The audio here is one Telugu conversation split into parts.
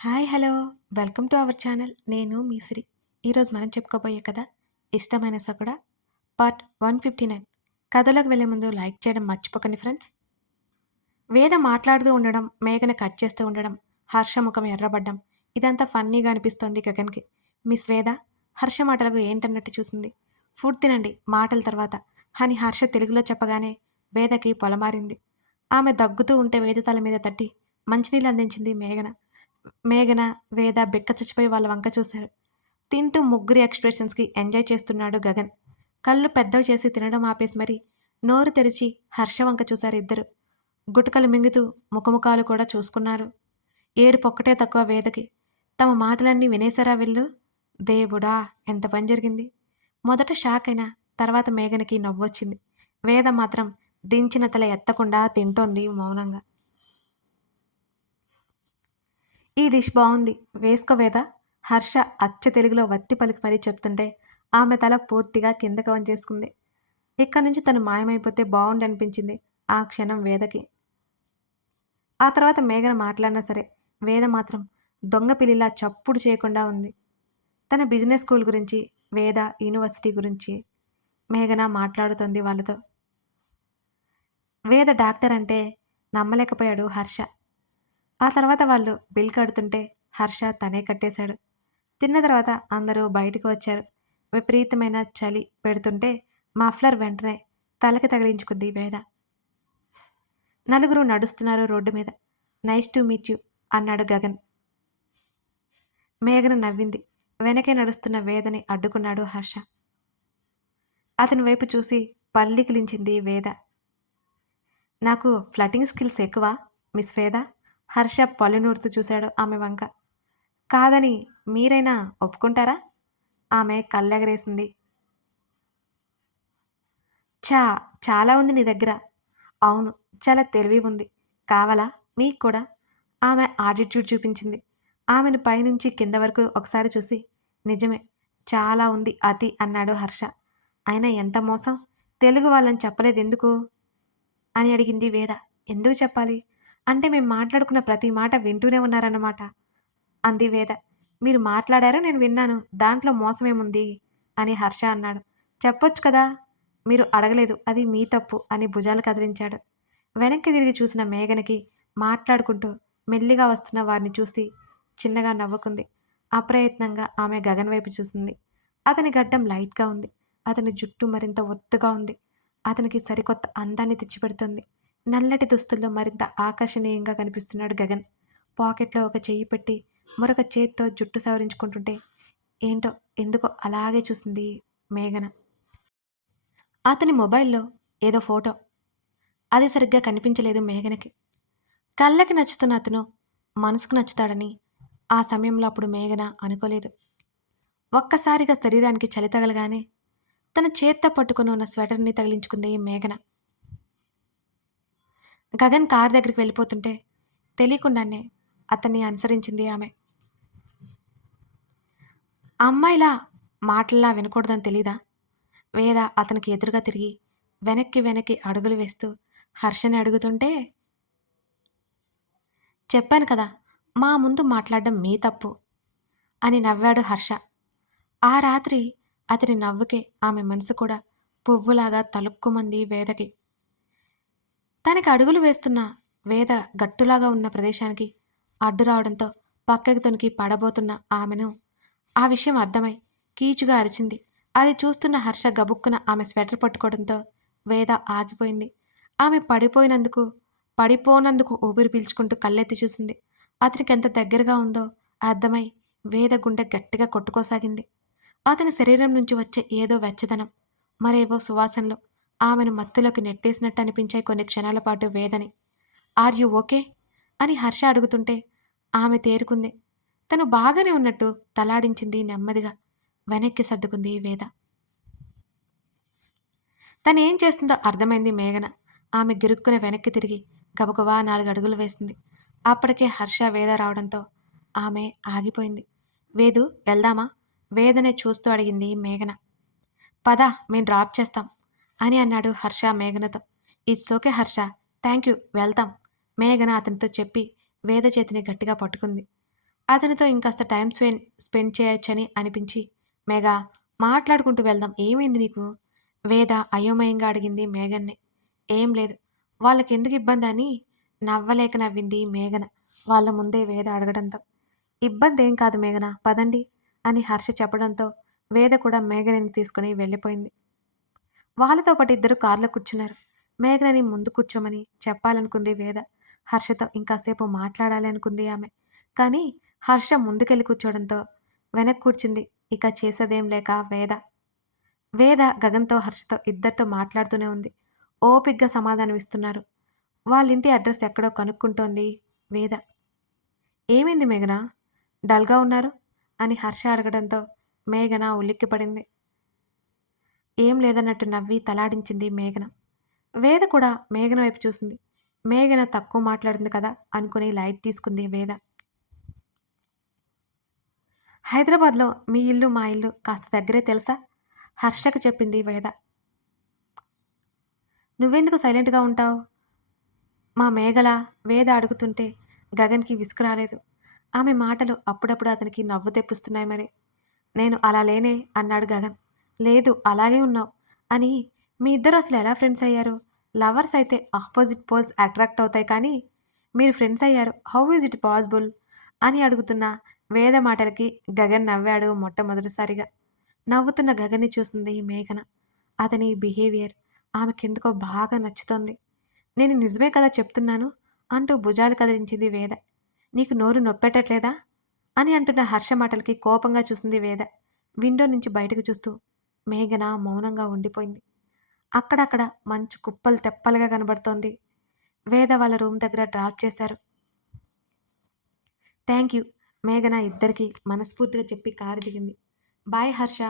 Hi hello welcome to our channel. నేను మీ సిరి. ఈరోజు మనం చెప్పుకోబోయే కథ ఇష్టమైన సకుడ పార్ట్ 159. కథలోకి వెళ్ళే ముందు లైక్ చేయడం మర్చిపోకండి ఫ్రెండ్స్. వేద మాట్లాడుతూ ఉండడం, మేఘన కట్ చేస్తూ ఉండడం, హర్ష ముఖం ఎర్రబడ్డం, ఇదంతా ఫన్నీగా అనిపిస్తోంది గగన్కి. మిస్ వేద హర్ష మాటలకు ఏంటన్నట్టు చూసింది. ఫుడ్ తినండి మాటల తర్వాత అని హర్ష తెలుగులో చెప్పగానే వేదకి పొలమారింది. ఆమె దగ్గుతూ ఉంటే వేద తల మీద తట్టి మంచినీళ్ళు అందించింది మేఘన. మేఘన, వేద బిక్క చచ్చిపోయి వాళ్ళ వంక చూశారు. తింటూ ముగ్గురి ఎక్స్ప్రెషన్స్కి ఎంజాయ్ చేస్తున్నాడు గగన్. కళ్ళు పెద్దవి చేసి తినడం ఆపేసి మరి నోరు తెరిచి హర్ష వంక చూశారు ఇద్దరు. గుటకలు మింగుతూ ముఖముఖాలు కూడా చూసుకున్నారు. ఏడుపొక్కటే తక్కువ వేదకి. తమ మాటలన్నీ వినేశారా వీళ్ళు? దేవుడా, ఎంత పని జరిగింది! మొదట షాక్ అయినా తర్వాత మేఘనకి నవ్వొచ్చింది. వేద మాత్రం దించిన తల ఎత్తకుండా తింటోంది మౌనంగా. ఈ డిష్ బావుంది. వేసుకో వేద. హర్ష అచ్చ తెలుగులో వత్తి పలికి మరీ చెప్తుంటే ఆమె తల పూర్తిగా కిందకి వంచేసుకుంది. ఇక్కడి నుంచి తను మాయమైపోతే బావుండనిపించింది ఆ క్షణం వేదకి. ఆ తర్వాత మేఘన మాట్లాడినా సరే వేద మాత్రం దొంగ పిల్లిలా చప్పుడు చేయకుండా ఉంది. తన బిజినెస్ స్కూల్ గురించి, వేద యూనివర్సిటీ గురించి మేఘన మాట్లాడుతోంది వాళ్ళతో. వేద డాక్టర్ అంటే నమ్మలేకపోయాడు హర్ష. ఆ తర్వాత వాళ్ళు బిల్ కడుతుంటే హర్ష తనే కట్టేశాడు. తిన్న తర్వాత అందరూ బయటకు వచ్చారు. విపరీతమైన చలి పెడుతుంటే మఫ్లర్ వెంటనే తలకి తగిలించుకుంది వేద. నలుగురు నడుస్తున్నారు రోడ్డు మీద. నైస్ టు మీట్ యూ అన్నాడు గగన్. మేఘన నవ్వింది. వెనకే నడుస్తున్న వేదని అడ్డుకున్నాడు హర్ష. అతని వైపు చూసి పల్లికిలించింది వేద. నాకు ఫ్లటింగ్ స్కిల్స్ ఎక్కువ మిస్ వేద. హర్ష పళ్ళు నూరుతూ చూశాడు ఆమె వంక. కాదని మీరైనా ఒప్పుకుంటారా? ఆమె కళ్ళెగరేసింది. ఛా! చాలా ఉంది నీ దగ్గర. అవును, చాలా తెలివి ఉంది. కావాలా మీకు కూడా? ఆమె ఆటిట్యూడ్ చూపించింది. ఆమెను పైనుంచి కింద వరకు ఒకసారి చూసి నిజమే, చాలా ఉంది అతి అన్నాడు హర్ష. అయినా ఎంత మోసం! తెలుగు వాళ్ళని చెప్పలేదెందుకు అని అడిగింది వేద. ఎందుకు చెప్పాలి? అంటే మేము మాట్లాడుకున్న ప్రతి మాట వింటూనే ఉన్నారన్నమాట అంది వేద. మీరు మాట్లాడారు, నేను విన్నాను. దాంట్లో మోసమేముంది అని హర్ష అన్నాడు. చెప్పొచ్చు కదా! మీరు అడగలేదు, అది మీ తప్పు అని భుజాలు కదిలించాడు. వెనక్కి తిరిగి చూసిన మేఘనకి మాట్లాడుకుంటూ మెల్లిగా వస్తున్న వారిని చూసి చిన్నగా నవ్వుకుంది. అప్రయత్నంగా ఆమె గగన్ వైపు చూసింది. అతని గడ్డం లైట్గా ఉంది. అతని జుట్టు మరింత ఒత్తుగా ఉంది. అతనికి సరికొత్త అందాన్ని తెచ్చిపెడుతుంది. నల్లటి దుస్తుల్లో మరింత ఆకర్షణీయంగా కనిపిస్తున్నాడు గగన్. పాకెట్లో ఒక చెయ్యి పెట్టి మరొక చేత్తో జుట్టు సవరించుకుంటుంటే ఏంటో ఎందుకో అలాగే చూసింది మేఘన. అతని మొబైల్లో ఏదో ఫోటో. అది సరిగ్గా కనిపించలేదు మేఘనకి. కళ్ళకి నచ్చుతున్న అతను మనసుకు నచ్చుతాడని ఆ సమయంలో అప్పుడు మేఘన అనుకోలేదు. ఒక్కసారిగా శరీరానికి చలి తగలగానే తన చేత్తో పట్టుకుని ఉన్న స్వెటర్ని తగిలించుకుంది మేఘన. గగన్ కారు దగ్గరికి వెళ్ళిపోతుంటే తెలియకుండానే అతన్ని అనుసరించింది ఆమె. అమ్మాయిలా మాటల్లా వినకూడదని తెలీదా? వేద అతనికి ఎదురుగా తిరిగి వెనక్కి వెనక్కి అడుగులు వేస్తూ హర్షని అడుగుతుంటే, చెప్పాను కదా, మా ముందు మాట్లాడడం మీ తప్పు అని నవ్వాడు హర్ష. ఆ రాత్రి అతని నవ్వుకే ఆమె మనసు కూడా పువ్వులాగా తలుక్కుమంది వేదకి. తనకి అడుగులు వేస్తున్న వేద గట్టులాగా ఉన్న ప్రదేశానికి అడ్డు రావడంతో పక్కకి తొనికి పడబోతున్న ఆమెను ఆ విషయం అర్థమై కీచుగా అరిచింది. అది చూస్తున్న హర్ష గబుక్కున ఆమె స్వెటర్ పట్టుకోవడంతో వేద ఆగిపోయింది. ఆమె పడిపోనందుకు ఊపిరి పీల్చుకుంటూ కళ్ళెత్తి చూసింది. అతనికి ఎంత దగ్గరగా ఉందో అర్థమై వేద గుండె గట్టిగా కొట్టుకోసాగింది. అతని శరీరం నుంచి వచ్చే ఏదో వెచ్చదనం, మరేవో సువాసనలు ఆమెను మత్తులోకి నెట్టేసినట్టు అనిపించాయి కొన్ని క్షణాల పాటు వేదని. ఆర్ యు ఓకే అని హర్ష అడుగుతుంటే ఆమె తేరుకుంది. తను బాగానే ఉన్నట్టు తలాడించింది నెమ్మదిగా. వెనక్కి సర్దుకుంది వేద. తనేం చేస్తుందో అర్థమైంది మేఘన. ఆమె గిరుక్కున వెనక్కి తిరిగి గబగబా 4 అడుగులు వేసింది. అప్పటికే హర్ష వేద రావడంతో ఆమె ఆగిపోయింది. వేదు వెళ్దామా? వేదనే చూస్తూ అడిగింది మేఘన. పద, మేం డ్రాప్ చేస్తాం అని అన్నాడు హర్ష మేఘనతో. It's okay Harsha, thank you, వెళ్తాం మేఘన అతనితో చెప్పి వేద చేతిని గట్టిగా పట్టుకుంది. అతనితో ఇంకాస్త టైం స్పెండ్ చేయొచ్చని అనిపించి, మేఘా మాట్లాడుకుంటూ వెళ్దాం. ఏమైంది నీకు? వేద అయోమయంగా అడిగింది మేఘన్‌ని. ఏం లేదు. వాళ్ళకెందుకు ఇబ్బందని నవ్వలేక నవ్వింది మేఘన. వాళ్ళ ముందే వేద అడగడంతో. ఇబ్బందేం కాదు మేఘన పదండి అని హర్ష చెప్పడంతో వేద కూడా మేఘనని తీసుకుని వెళ్ళిపోయింది. వాళ్ళతో పాటు ఇద్దరు కారులో కూర్చున్నారు. మేఘనని ముందు కూర్చోమని చెప్పాలనుకుంది వేద. హర్షతో ఇంకాసేపు మాట్లాడాలి అనుకుంది ఆమె. కానీ హర్ష ముందుకెళ్ళి కూర్చోవడంతో వెనక్కి కూర్చుంది. ఇక చేసేదేం లేక వేద. వేద గగన్‌తో, హర్షతో ఇద్దరితో మాట్లాడుతూనే ఉంది. ఓపిగ్గా సమాధానం ఇస్తున్నారు. వాళ్ళింటి అడ్రస్ ఎక్కడో కనుక్కుంటోంది వేద. ఏమైంది మేఘన? డల్‌గా ఉన్నారు? అని హర్ష అడగడంతో మేఘన ఉలిక్కిపడింది. ఏం లేదన్నట్టు నవ్వి తలాడించింది మేఘన. వేద కూడా మేఘన వైపు చూసింది. మేఘన తక్కువ మాట్లాడింది కదా అనుకుని లైట్ తీసుకుంది వేద. హైదరాబాద్‌లో మీ ఇల్లు, మా ఇల్లు కాస్త దగ్గరే తెలుసా? హర్షకు చెప్పింది వేద. నువ్వెందుకు సైలెంట్‌గా ఉంటావు? మా మేఘల వేద అడుగుతుంటే గగన్‌కి విసుగు రాలేదు. ఆమె మాటలు అప్పుడప్పుడు అతనికి నవ్వు తెప్పిస్తున్నాయి మరి. నేను అలా లేనే అన్నాడు గగన్. లేదు అలాగే ఉన్నావు అని మీ ఇద్దరు అసలు ఎలా ఫ్రెండ్స్ అయ్యారు? లవర్స్ అయితే ఆపోజిట్ పోల్స్ అట్రాక్ట్ అవుతాయి కానీ మీరు ఫ్రెండ్స్ అయ్యారు. How is it possible? అని అడుగుతున్న వేద మాటలకి గగన్ నవ్వాడు మొట్టమొదటిసారిగా. నవ్వుతున్న గగన్ని చూసింది మేఘన. అతని బిహేవియర్ ఆమెకెందుకో బాగా నచ్చుతోంది. నేను నిజమే కదా చెప్తున్నాను అంటూ భుజాలు కదిలించింది వేద. నీకు నోరు నొప్పెట్టట్లేదా? అని అంటున్న హర్ష మాటలకి కోపంగా చూసింది వేద. విండో నుంచి బయటకు చూస్తూ మేఘన మౌనంగా ఉండిపోయింది. అక్కడక్కడ మంచు కుప్పలు తెప్పలుగా కనబడుతోంది. వేద వాళ్ళ రూమ్ దగ్గర డ్రాప్ చేశారు. థ్యాంక్ యూ మేఘన ఇద్దరికి మనస్ఫూర్తిగా చెప్పి కారు దిగింది. బాయ్ హర్ష,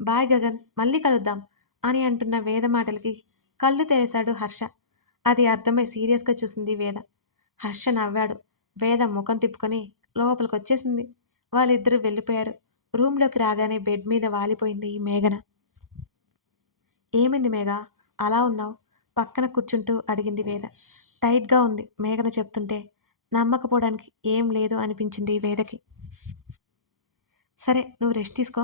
బాయ్ గగన్, మళ్ళీ కలుద్దాం అని అంటున్న వేద మాటలకి కళ్ళు తెరేశాడు హర్ష. అది అర్థమై సీరియస్గా చూసింది వేద. హర్ష నవ్వాడు. వేద ముఖం తిప్పుకొని లోపలికొచ్చేసింది. వాళ్ళిద్దరూ వెళ్ళిపోయారు. రూమ్లోకి రాగానే బెడ్ మీద వాలిపోయింది మేఘన. ఏమైంది మేఘ అలా ఉన్నావు? పక్కన కూర్చుంటూ అడిగింది వేద. టైట్‌గా ఉంది మేఘన చెప్తుంటే. నమ్మకపోవడానికి ఏం లేదు అనిపించింది వేదకి. సరే నువ్వు రెస్ట్ తీసుకో.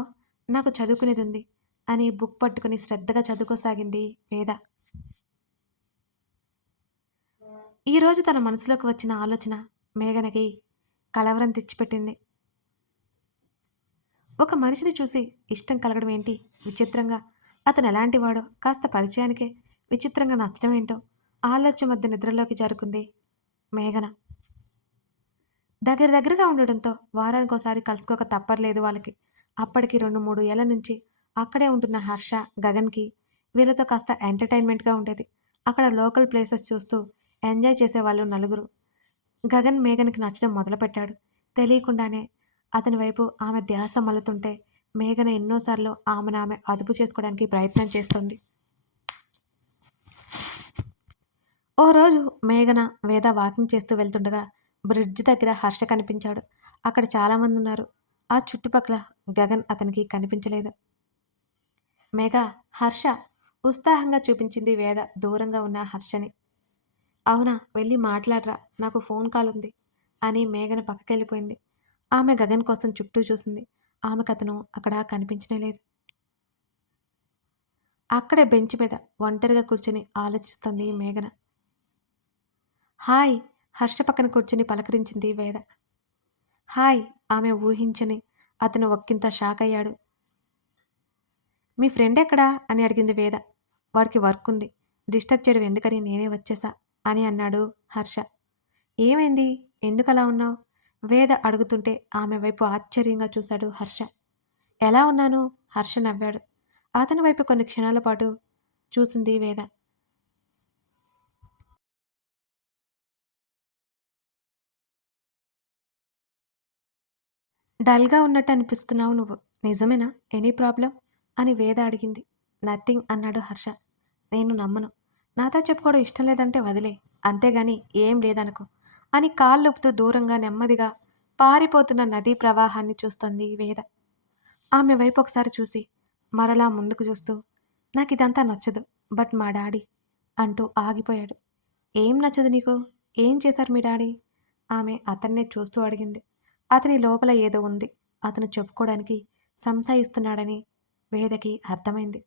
నాకు చదువుకునేదుంది అని బుక్ పట్టుకుని శ్రద్ధగా చదువుకోసాగింది వేద. ఈరోజు తన మనసులోకి వచ్చిన ఆలోచన మేఘనకి కలవరం తెచ్చిపెట్టింది. ఒక మనిషిని చూసి ఇష్టం కలగడం ఏంటి విచిత్రంగా? అతను ఎలాంటివాడో కాస్త పరిచయానికే విచిత్రంగా నచ్చడం ఏంటో ఆలోచన మధ్య నిద్రలోకి జారుకుంది మేఘన. దగ్గరగా ఉండడంతో వారానికోసారి కలుసుకోక తప్పర్లేదు వాళ్ళకి. అప్పటికి 2-3 ఏళ్ల నుంచి అక్కడే ఉంటున్న హర్ష, గగన్‌కి వీళ్ళతో కాస్త ఎంటర్‌టైన్‌మెంట్‌గా ఉండేది. అక్కడ లోకల్ ప్లేసెస్ చూస్తూ ఎంజాయ్ చేసేవాళ్ళు నలుగురు. గగన్ మేఘన్‌కి నచ్చడం మొదలుపెట్టాడు. తెలియకుండానే అతని వైపు ఆమె ధ్యాస మళ్లుతుంటే మేఘన ఎన్నోసార్లు ఆమె అదుపు చేసుకోవడానికి ప్రయత్నం చేస్తోంది. ఓ రోజు మేఘన, వేద వాకింగ్ చేస్తూ వెళ్తుండగా బ్రిడ్జ్ దగ్గర హర్ష కనిపించాడు. అక్కడ చాలామందున్నారు. ఆ చుట్టుపక్కల గగన్ అతనికి కనిపించలేదు. మేఘ, హర్ష ఉత్సాహంగా చూపించింది వేద దూరంగా ఉన్న హర్షని. అవునా వెళ్ళి మాట్లాడరా నాకు ఫోన్ కాల్ ఉంది అని మేఘన పక్కకెళ్ళిపోయింది. ఆమె గగన్ కోసం చుట్టూ చూసింది. ఆమెకతను అక్కడ కనిపించనే లేదు. అక్కడే బెంచ్ మీద ఒంటరిగా కూర్చుని ఆలోచిస్తోంది మేఘన. హాయ్ హర్ష పక్కన కూర్చుని పలకరించింది వేద. హాయ్ ఆమె ఊహించని అతను ఒక్కింత షాక్ అయ్యాడు. మీ ఫ్రెండ్ ఎక్కడా అని అడిగింది వేద. వాడికి వర్క్ ఉంది. డిస్టర్బ్ చేయడం ఎందుకని నేనే వచ్చేసా అని అన్నాడు హర్ష. ఏమైంది? ఎందుకలా ఉన్నావు? వేద అడుగుతుంటే ఆమె వైపు ఆశ్చర్యంగా చూశాడు హర్ష. ఎలా ఉన్నాను? హర్ష నవ్వాడు. అతని వైపు కొన్ని క్షణాల పాటు చూసింది వేద. డల్‌గా ఉన్నట్టు అనిపిస్తున్నావు నువ్వు. నిజమేనా? Any problem? అని వేద అడిగింది. నథింగ్ అన్నాడు హర్ష. నేను నమ్మను. నాతో చెప్పుకోవడం ఇష్టం లేదంటే వదిలేయ్. అంతేగాని ఏం లేదనుకో అని కాళ్ళూపుతూ దూరంగా నెమ్మదిగా పారిపోతున్న నదీ ప్రవాహాన్ని చూస్తోంది వేద. ఆమె వైపు ఒకసారి చూసి మరలా ముందుకు చూస్తూ నాకిదంతా నచ్చదు. బట్ మా డాడీ అంటూ ఆగిపోయాడు. ఏం నచ్చదు నీకు? ఏం చేశారు మీ డాడీ? ఆమె అతన్నే చూస్తూ అడిగింది. అతని లోపల ఏదో ఉంది. అతను చెప్పుకోవడానికి సంశయిస్తున్నాడని వేదకి అర్థమైంది.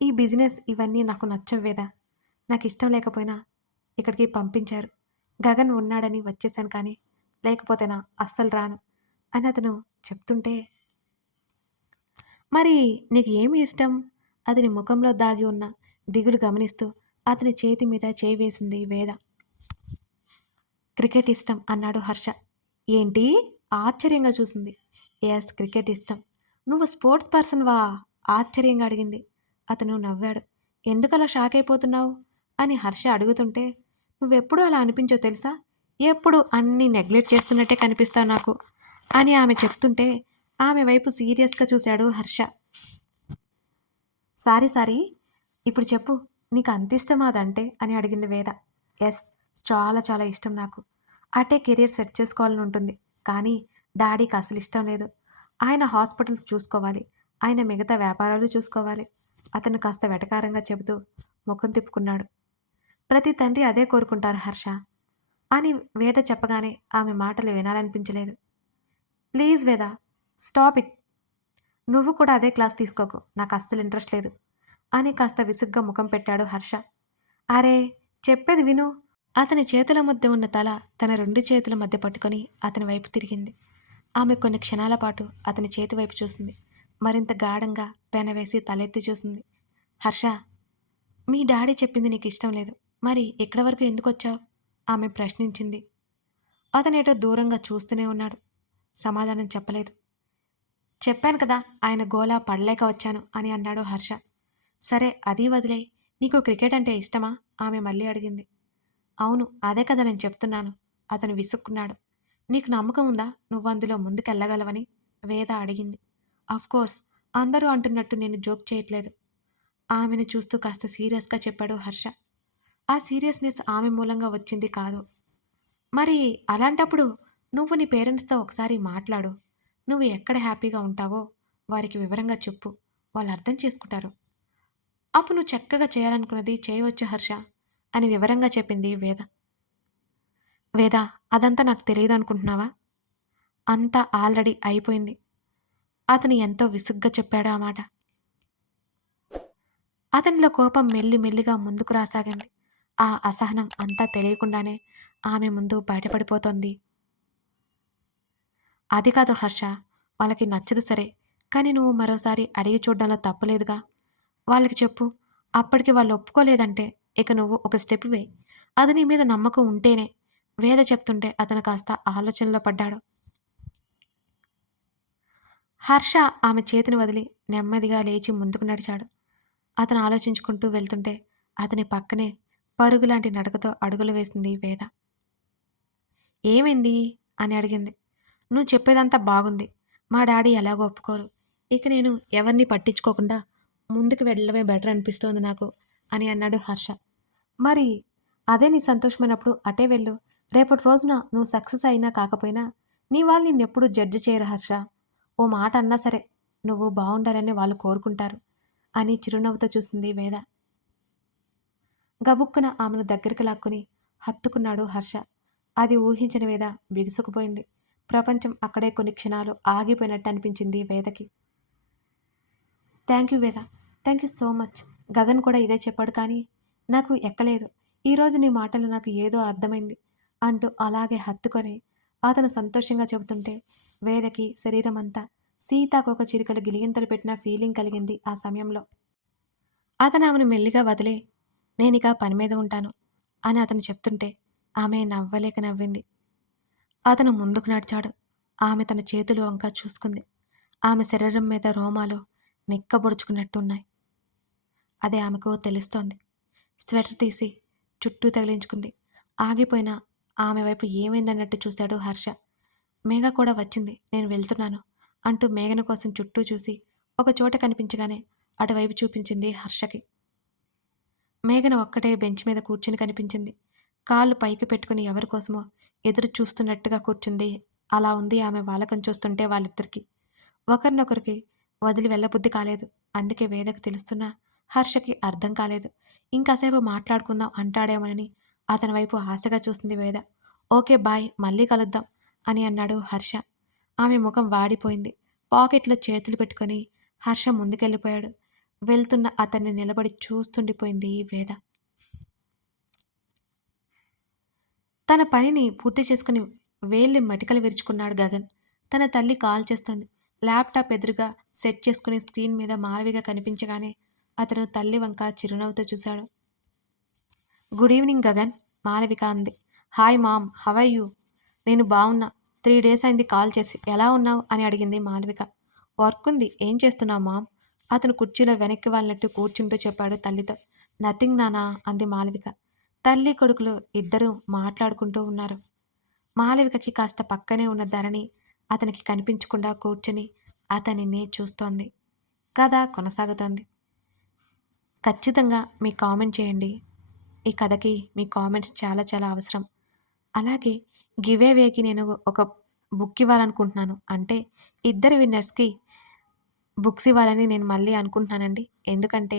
ఈ బిజినెస్ ఇవన్నీ నాకు నచ్చవు వేద. నాకిష్టం లేకపోయినా ఇక్కడికి పంపించారు. గగన్ ఉన్నాడని వచ్చేసాను కానీ లేకపోతేనా అస్సలు రాను అని అతను చెప్తుంటే, మరి నీకు ఏమి ఇష్టం? అతని ముఖంలో దాగి ఉన్న దిగులు గమనిస్తూ అతని చేతి మీద చేయి వేసింది వేద. క్రికెట్ ఇష్టం అన్నాడు హర్ష. ఏంటి? ఆశ్చర్యంగా చూసింది. ఎస్, క్రికెట్ ఇష్టం. నువ్వు స్పోర్ట్స్ పర్సన్వా? ఆశ్చర్యంగా అడిగింది. అతను నవ్వాడు. ఎందుకలా షాక్ అయిపోతున్నావు అని హర్ష అడుగుతుంటే, నువ్వెప్పుడూ అలా అనిపించో తెలుసా? ఎప్పుడు అన్నీ నెగ్లెక్ట్ చేస్తున్నట్టే కనిపిస్తావు నాకు అని ఆమె చెప్తుంటే ఆమె వైపు సీరియస్గా చూశాడు హర్ష. సారీ సారీ, ఇప్పుడు చెప్పు, నీకు అంత ఇష్టమా అదంటే అని అడిగింది వేద. ఎస్, చాలా చాలా ఇష్టం నాకు. అటే కెరీర్ సెట్ చేసుకోవాలని ఉంటుంది. కానీ డాడీకి అసలు ఇష్టం లేదు. ఆయన హాస్పిటల్ చూసుకోవాలి, ఆయన మిగతా వ్యాపారాలు చూసుకోవాలి. అతను కాస్త వెటకారంగా చెబుతూ ముఖం తిప్పుకున్నాడు. ప్రతి తండ్రి అదే కోరుకుంటారు హర్ష అని వేద చెప్పగానే ఆమె మాటలు వినాలనిపించలేదు. ప్లీజ్ వేద, స్టాప్ ఇట్. నువ్వు కూడా అదే క్లాస్ తీసుకోకు, నాకు అస్సలు ఇంట్రెస్ట్ లేదు అని కాస్త విసుగ్గా ముఖం పెట్టాడు హర్ష. అరే, చెప్పేది విను. అతని చేతుల మధ్య ఉన్న తల తన 2 చేతుల మధ్య పట్టుకొని అతని వైపు తిరిగింది. ఆమె కొన్ని క్షణాల పాటు అతని చేతి వైపు చూసింది. మరింత గాఢంగా పెనవేసి తలెత్తి చూసింది. హర్ష, మీ డాడీ చెప్పింది నీకు ఇష్టం లేదు, మరి ఎక్కడి వరకు ఎందుకొచ్చావు? ఆమె ప్రశ్నించింది. అతనేటో దూరంగా చూస్తూనే ఉన్నాడు. సమాధానం చెప్పలేదు. చెప్పాను కదా, ఆయన గోలా పడలేక వచ్చాను అని అన్నాడు హర్ష. సరే, అది వదిలే. నీకు క్రికెట్ అంటే ఇష్టమా? ఆమె మళ్ళీ అడిగింది. అవును, అదే కదా నేను చెప్తున్నాను. అతను విసుక్కున్నాడు. నీకు నమ్మకం ఉందా నువ్వు అందులో ముందుకెళ్ళగలవని? వేద అడిగింది. కోర్స్, అందరూ అంటున్నట్టు నేను జోక్ చేయట్లేదు. ఆమెను చూస్తూ కాస్త సీరియస్గా చెప్పాడు హర్ష. ఆ సీరియస్నెస్ ఆమె మూలంగా వచ్చింది కాదు. మరి అలాంటప్పుడు నువ్వు నీ పేరెంట్స్తో ఒకసారి మాట్లాడు. నువ్వు ఎక్కడ హ్యాపీగా ఉంటావో వారికి వివరంగా చెప్పు. వాళ్ళు అర్థం చేసుకుంటారు. అప్పుడు నువ్వు చక్కగా చేయాలనుకున్నది చేయవచ్చు హర్ష అని వివరంగా చెప్పింది వేద. వేద, అదంతా నాకు తెలియదు అనుకుంటున్నావా? అంతా ఆల్రెడీ అయిపోయింది. అతను ఎంతో విసుగ్గా చెప్పాడు ఆ మాట. అతనిలో కోపం మెల్లి మెల్లిగా ముందుకు రాసాగింది. ఆ అసహనం అంతా తెలియకుండానే ఆమె ముందు బయటపడిపోతోంది. అది కాదు హర్ష, వాళ్ళకి నచ్చదు సరే, కానీ నువ్వు మరోసారి అడిగి చూడడంలో తప్పులేదుగా. వాళ్ళకి చెప్పు. అప్పటికి వాళ్ళు ఒప్పుకోలేదంటే ఇక నువ్వు ఒక స్టెప్ వేయి. అది నీ మీద నమ్మకం ఉంటేనే. వేద చెప్తుంటే అతను కాస్త ఆలోచనలో పడ్డాడు. హర్ష ఆమె చేతిని వదిలి నెమ్మదిగా లేచి ముందుకు నడిచాడు. అతను ఆలోచించుకుంటూ వెళ్తుంటే అతని పక్కనే పరుగులాంటి నడకతో అడుగులు వేసింది వేద. ఏమైంది అని అడిగింది. నువ్వు చెప్పేదంతా బాగుంది. మా డాడీ ఎలాగో ఒప్పుకోరు. ఇక నేను ఎవరిని పట్టించుకోకుండా ముందుకు వెళ్ళడమే బెటర్ అనిపిస్తోంది నాకు అని అన్నాడు హర్ష. మరి అదే నీ సంతోషమైనప్పుడు అటే వెళ్ళు. రేపటి రోజున నువ్వు సక్సెస్ అయినా కాకపోయినా నీ వాళ్ళు నిన్నెప్పుడు జడ్జి చేయరు హర్ష. ఓ మాట అన్నా సరే నువ్వు బాగుండాలని వాళ్ళు కోరుకుంటారు అని చిరునవ్వుతో చూసింది వేద. గబుక్కున ఆమెను దగ్గరికి లాక్కుని హత్తుకున్నాడు హర్ష. అది ఊహించిన వేద బిగుసుకుపోయింది. ప్రపంచం అక్కడే కొన్ని క్షణాలు ఆగిపోయినట్టు అనిపించింది వేదకి. థ్యాంక్ యూ వేద, thank you so much. Gagan కూడా ఇదే చెప్పాడు కానీ నాకు ఎక్కలేదు. ఈరోజు నీ మాటలు నాకు ఏదో అర్థమైంది అంటూ అలాగే హత్తుకొని అతను సంతోషంగా చెబుతుంటే వేదకి శరీరం అంతా సీతాకొక చిలుకలు గిలిగింతలు పెట్టిన ఫీలింగ్ కలిగింది ఆ సమయంలో. అతను ఆమెను మెల్లిగా వదిలే, నేనిక పని మీద ఉంటాను అని అతను చెప్తుంటే ఆమె నవ్వలేక నవ్వింది. అతను ముందుకు నడిచాడు. ఆమె తన చేతులు వంక చూసుకుంది. ఆమె శరీరం మీద రోమాలు నిక్కబొడుచుకున్నట్టున్నాయి. అదే ఆమెకు తెలుస్తోంది. స్వెటర్ తీసి చుట్టూ తగిలించుకుంది. ఆగిపోయిన ఆమె వైపు ఏమైందన్నట్టు చూశాడు హర్ష. మేఘ కూడా వచ్చింది, నేను వెళ్తున్నాను అంటూ మేఘన కోసం చుట్టూ చూసి ఒక చోట కనిపించగానే అటువైపు చూపించింది హర్షకి. మేఘన ఒక్కటే బెంచ్ మీద కూర్చుని కనిపించింది. కాళ్ళు పైకి పెట్టుకుని ఎవరికోసమో ఎదురు చూస్తున్నట్టుగా కూర్చుంది. అలా ఉంది ఆమె వాలకం చూస్తుంటే వాళ్ళిద్దరికి. ఒకరినొకరికి వదిలి వెళ్ళబుద్ధి కాలేదు. అందుకే వేదకు తెలుస్తున్నా హర్షకి అర్థం కాలేదు. ఇంకాసేపు మాట్లాడుకుందాం అంటాడేమోనని అతని వైపు ఆశగా చూసింది వేద. ఓకే బాయ్, మళ్ళీ కలుద్దాం అని అన్నాడు హర్ష. ఆమె ముఖం వాడిపోయింది. పాకెట్లో చేతులు పెట్టుకొని హర్ష ముందుకెళ్ళిపోయాడు. వెళ్తున్న అతన్ని నిలబడి చూస్తుండిపోయింది వేద. తన పనిని పూర్తి చేసుకుని వేళ్ళి మటికలు విరుచుకున్నాడు గగన్. తన తల్లి కాల్ చేస్తోంది. ల్యాప్టాప్ ఎదురుగా సెట్ చేసుకుని స్క్రీన్ మీద మాలవిగా కనిపించగానే అతను తల్లి వంక చిరునవ్వుతో చూశాడు. గుడ్ ఈవినింగ్ గగన్, మాలవిక అంది. Hi mom, how are you? నేను బావున్నా. 3 డేస్ అయింది కాల్ చేసి. ఎలా ఉన్నావు అని అడిగింది మాలవిక. వర్క్ ఉంది. ఏం చేస్తున్నావు మామ్? అతను కుర్చీలో వెనక్కి వాళ్ళనట్టు కూర్చుంటూ చెప్పాడు తల్లితో. నథింగ్ నానా అంది మాలవిక. తల్లి కొడుకులు ఇద్దరూ మాట్లాడుకుంటూ ఉన్నారు. మాలవికకి కాస్త పక్కనే ఉన్న ధరణి అతనికి కనిపించకుండా కూర్చొని అతనినే చూస్తోంది. కథ కొనసాగుతోంది. ఖచ్చితంగా మీ కామెంట్ చేయండి. ఈ కథకి మీ కామెంట్స్ చాలా చాలా అవసరం. అలాగే గివేవేకి నేను ఒక బుక్ ఇవ్వాలనుకుంటున్నాను. అంటే ఇద్దరు విన్నర్స్‌కి బుక్స్ ఇవ్వాలని నేను మళ్ళీ అనుకుంటున్నానండి. ఎందుకంటే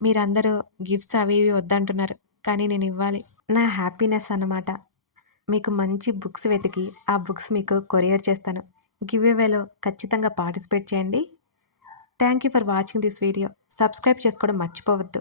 మీరందరూ గిఫ్ట్స్ అవి ఇవి వద్దంటున్నారు. కానీ నేను ఇవ్వాలి. నా హ్యాపీనెస్ అన్నమాట. మీకు మంచి బుక్స్ వెతికి ఆ బుక్స్ మీకు కొరియర్ చేస్తాను. గివేవేలో ఖచ్చితంగా పార్టిసిపేట్ చేయండి. Thank you for watching this video. Subscribe చేసుకోవడం మర్చిపోవద్దు.